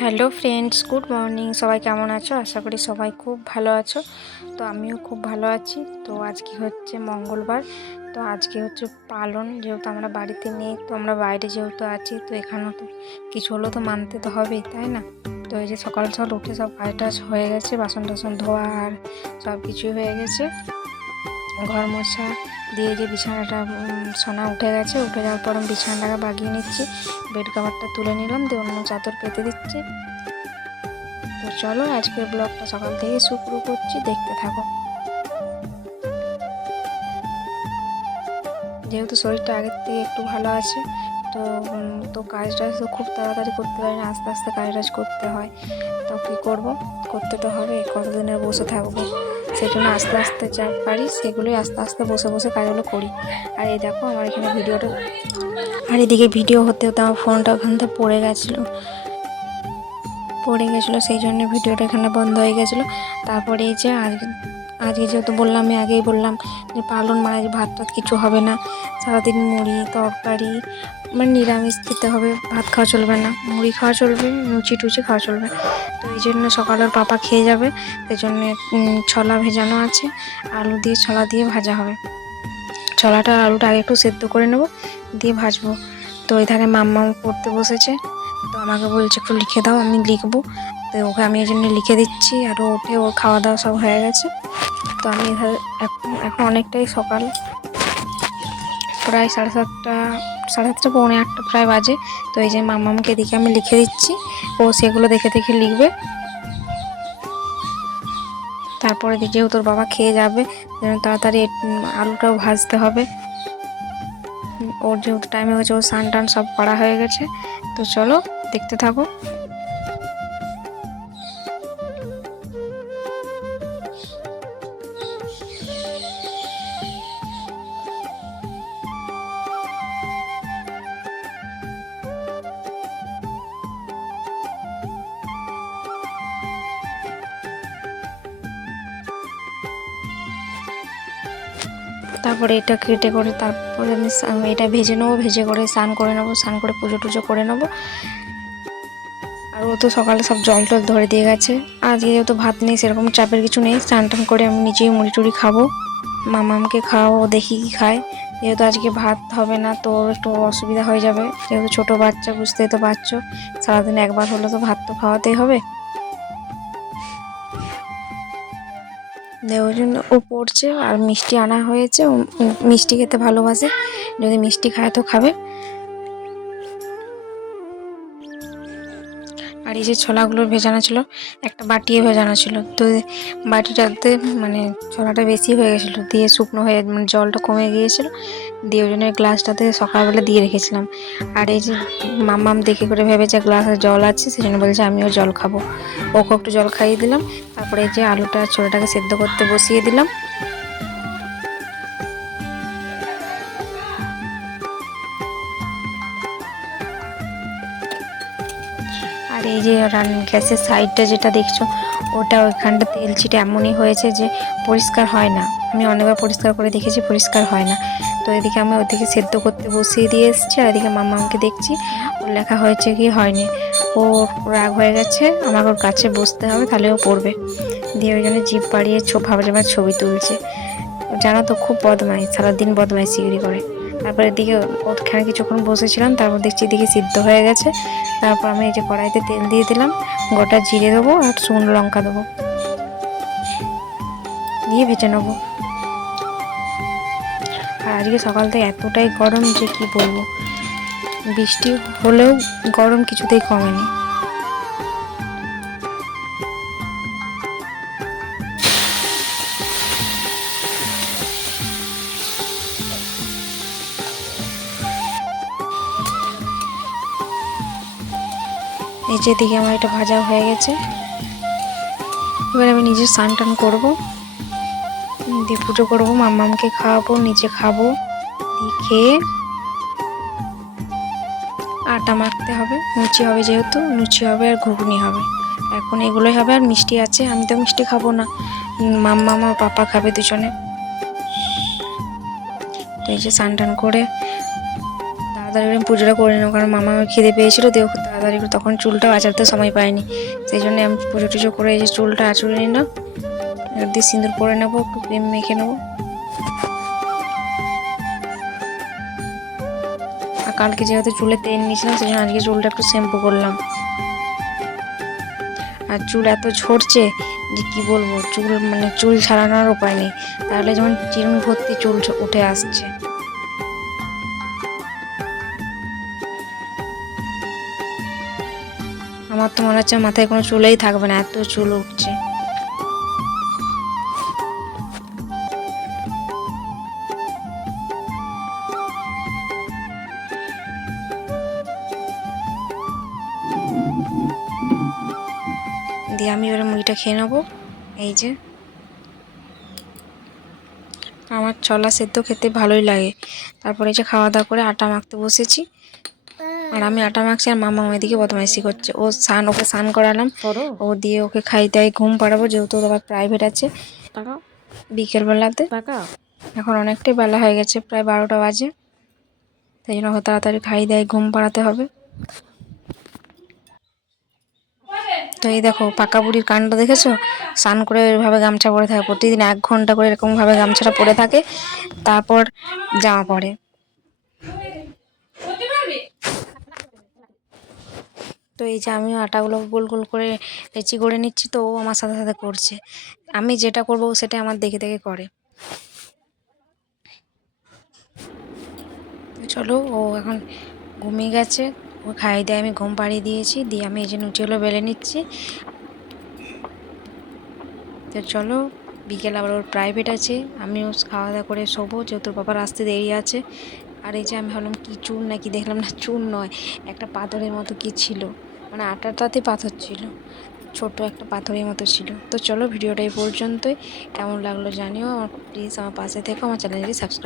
Hello friends, good morning. সবাই কেমন আছো? আশা করি সবাই খুব ভালো আছো। তো আমিও খুব ভালো আছি। তো আজকে হচ্ছে মঙ্গলবার। তো আজকে হচ্ছে পালন, যেহেতু আমরা বাড়িতে নেই, তো আমরা বাইরে যেহেতু আছি, তো এখানেও তো কিছু হলেও তো মানতে তো হবেই, তাই না? তো এই যে সকাল সকাল উঠে সব কাজ টাজ হয়ে গেছে, বাসন টাসন ধোয়া আর সব কিছুই হয়ে গেছে। ঘর মোছা দিয়ে যে বিছানাটা সোনা উঠে গেছে, উঠে যাওয়ার পর আমি বিছানাটাকে বাগিয়ে নিচ্ছি, বেড কাভারটা তুলে নিলাম, দিয়ে অন্য চাদর পেতে দিচ্ছি। তো চলো আজকের ব্লগটা সকাল থেকে শুরু করছি, দেখতে থাকো। যেহেতু শরীরটা আগের থেকে একটু ভালো আছে, তো তো কাজ টাজ তো খুব তাড়াতাড়ি করতে পারি না, আস্তে আস্তে কাজ টাজ করতে হয়। তো কী করবো, করতে তো হবে, কতদিনের বসে থাকবো। সেই জন্য আস্তে আস্তে যা পারি সেগুলোই আস্তে আস্তে বসে বসে কাজগুলো করি। আর এই দেখো আমার এখানে ভিডিওটা, আর এদিকে ভিডিও হতে হতে আমার ফোনটা ওখান থেকে পড়ে গেছিলো, সেই জন্য ভিডিওটা এখানে বন্ধ হয়ে গেছিলো। তারপরে এই যে আজকে যেহেতু বললাম, আমি আগেই বললাম যে পালন মানে ভাত টাত কিছু হবে না, সারাদিন মুড়ি তরকারি মানে নিরামিষ খেতে হবে, ভাত খাওয়া চলবে না, মুড়ি খাওয়া চলবে, লুচি টুচি খাওয়া চলবে। তো এই জন্য সকালের পাপা খেয়ে যাবে, সেই জন্যে ছোলা ভেজানো আছে, আলু দিয়ে ছোলা দিয়ে ভাজা হবে। ছোলাটা আলুটা আগে একটু সেদ্ধ করে নেবো, দিয়ে ভাজবো। তো ওই ধারে মাম্মা পড়তে বসেছে, তো আমাকে বলছে একটু লিখে দাও, আমি লিখবো। তো ওকে আমি এই জন্য লিখে দিচ্ছি, আর ওঠে ওর খাওয়া দাওয়া সব হয়ে গেছে। তো আমি এখন অনেকটাই সকাল, প্রায় সাড়ে সাতটা পৌনে আটটা প্রায় বাজে। তো এই যে মাম্মামকে দেখে আমি লিখে দিচ্ছি, ও সেগুলো দেখে দেখে লিখবে। তারপরে যেহেতু তোর বাবা খেয়ে যাবে, তাড়াতাড়ি আলুটাও ভাজতে হবে। ওর যেহেতু টাইম হয়ে গেছে, ওর স্নান টান সব করা হয়ে গেছে। তো চলো দেখতে থাকো। তারপরে এটা কেটে করে তারপরে আমি এটা ভেজে নেবো, ভেজে করে স্নান করে নেবো, স্নান করে পুজো টুজো করে নেবো। আর ও তো সকালে সব জল টল ধরে দিয়ে গেছে। আজকে যেহেতু ভাত নেই, সেরকম চাপের কিছু নেই, স্নান টান করে আমি নিজেই মুড়ি টুড়ি খাবো, মামামকে খাওয়াবো, দেখি কি খায়। যেহেতু আজকে ভাত হবে না, তো ওর একটু অসুবিধা হয়ে যাবে, যেহেতু ছোটো বাচ্চা, বুঝতেই তো পারছো, সারাদিন একবার হলে তো ভাত তো খাওয়াতেই হবে। ওই জন্য ও পড়ছে, আর মিষ্টি আনা হয়েছে, ও মিষ্টি খেতে ভালোবাসে, যদি মিষ্টি খায় তো খাবে। আর এই যে ছোলাগুলোর ভেজানো ছিল, একটা বাটিয়ে ভেজানো ছিল, তো বাটিটাতে মানে ছোলাটা বেশি হয়ে গেছিলো, দিয়ে শুকনো হয়ে মানে জলটা কমে গিয়েছিলো, দিয়ে ওই জন্য গ্লাসটাতে সকালবেলা দিয়ে রেখেছিলাম। আর এই যে মাম্মাম দেখে করে ভেবেছে গ্লাসে জল আছে, সেই জন্য বলছে আমিও জল খাবো, ওকে একটু জল খাইয়ে দিলাম। তারপরে এই যে আলুটা ছোলাটাকে সেদ্ধ করতে বসিয়ে দিলাম। আর এই যে গ্যাসের সাইডটা যেটা দেখছো, ওটা ওইখানটা তেল ছিটে এমনই হয়েছে যে পরিষ্কার হয় না। আমি অনেকবার পরিষ্কার করে দেখেছি, পরিষ্কার হয় না। তো এদিকে আমি ওদিকে সেদ্ধ করতে বসিয়ে দিয়ে এসেছি, আর এদিকে মামাকে দেখছি ওর লেখা হয়েছে কি হয়নি। ও রাগ হয়ে গেছে, আমাকে ওর কাছে বসতে হবে, তাহলে ও পড়বে। দিয়ে ওই জন্য জিভ বাড়িয়ে ভাবার ছবি তুলছে। জানো তো খুব বদমাইশ, সারাদিন বদমাইশিগিরি করে। তারপর এদিকে ওখানে কিছুক্ষণ বসেছিলাম, তারপর দেখছি এদিকে সিদ্ধ হয়ে গেছে। তারপর আমি এই যে কড়াইতে তেল দিয়ে দিলাম, গোটা জিরে দেবো আর শুকনো লঙ্কা দেবো, দিয়ে ভেজে নেবো। আর আজকে সকাল থেকে এতটাই গরম যে কি বলবো, বৃষ্টি হলেও গরম কিছুতেই কমেনি। এই যে দিকে আমার এটা ভাজা হয়ে গেছে, এবার আমি নিজে স্নান টান করবো, দিয়ে পুজো করবো, মাম্মামকে খাওয়াবো, নিজে খাবো, দিয়ে খেয়ে আটা মাখতে হবে, লুচি হবে, যেহেতু লুচি হবে আর ঘুগনি হবে, এখন এগুলোই হবে। আর মিষ্টি আছে, আমি তো মিষ্টি খাবো না, মাম্মা আর পাপা খাবে দুজনে। তো এই যে স্নান টান করে তাড়াতাড়ি করে পুজোটা করে নেবো, কারণ মামা আমার খিদে পেয়েছিলো, দিয়ে তাড়াতাড়ি করে তখন চুলটা আঁচড়তে সময় পাইনি, সেই জন্য আমি পুজো টুজো করে এই যে চুলটা আঁচড়ে নিলাম, এবার দিয়ে সিঁদুর পরে নেবো, একটু ক্রিম মেখে নেবো। আর কালকে যেহেতু চুলে তেল নিয়েছিলাম, সেই জন্য আজকে চুলটা একটু শ্যাম্পু করলাম। আর চুল এত ঝরছে যে কি বলবো, চুল ছাড়ানোর উপায় নেই, তাহলে যেমন চিরুনি ভর্তি চুল উঠে আসছে। আমার তো মনে হচ্ছে মাথায় কোনো চুলেই থাকবে না, এত চুল উঠছে। দিয়ে আমি এবারে মুড়িটা খেয়ে নেবো। এই যে আমার ছোলা সেদ্ধ খেতে ভালোই লাগে। তারপরে এই যে খাওয়া দাওয়া করে আটা মাখতে বসেছি, আর আমি আটা মাখছি আর মামা ওইদিকে বদমাইশি করছে। ওকে স্নান করালাম, ও দিয়ে ওকে খাইতে ঘুম পাড়াবো, যেহেতু ওর আবার প্রাইভেট আছে বিকেলবেলাতে। এখন অনেকটাই বেলা হয়ে গেছে, প্রায় 12টা বাজে, তাই জন্য ওকে তাড়াতাড়ি খাই দেয় ঘুম পাড়াতে হবে। তো এই দেখো পাকা বুড়ির কাণ্ড দেখেছো, স্নান করে ওইভাবে গামছা পরে থাকে, প্রতিদিন 1 ঘন্টা করে এরকমভাবে গামছাটা পরে থাকে, তারপর জামা পরে। তো এই যে আমিও আটাগুলো গোল গোল করে লেচি করে নিচ্ছি, তো ও আমার সাথে সাথে করছে, আমি যেটা করবো সেটা আমার দেখে দেখে করে। চলো, ও এখন ঘুমিয়ে গেছে, ও খাইয়ে দিয়ে আমি ঘুম পাড়িয়ে দিয়েছি, দিয়ে আমি এই যে লুচিগুলো বেলে নিচ্ছি। তো চলো, বিকেল আবার ওর প্রাইভেট আছে, আমিও খাওয়া দাওয়া করে শোবো, যেহেতু বাবার আসতে দেরি আছে। আর এই যে আমি ভাবলাম কি চুন নাকি, দেখলাম না চুন নয়, একটা পাথরের মতো কি ছিল, মানে আটাটাতে পাথর ছিল, ছোট একটা পাথরের মতো ছিল। তো চলো, ভিডিওটা এই পর্যন্তই, কেমন লাগলো জানিও, আমার প্লিজ আমার পাশে থেকো, আমার চ্যানেলটি সাবস্ক্রাইব।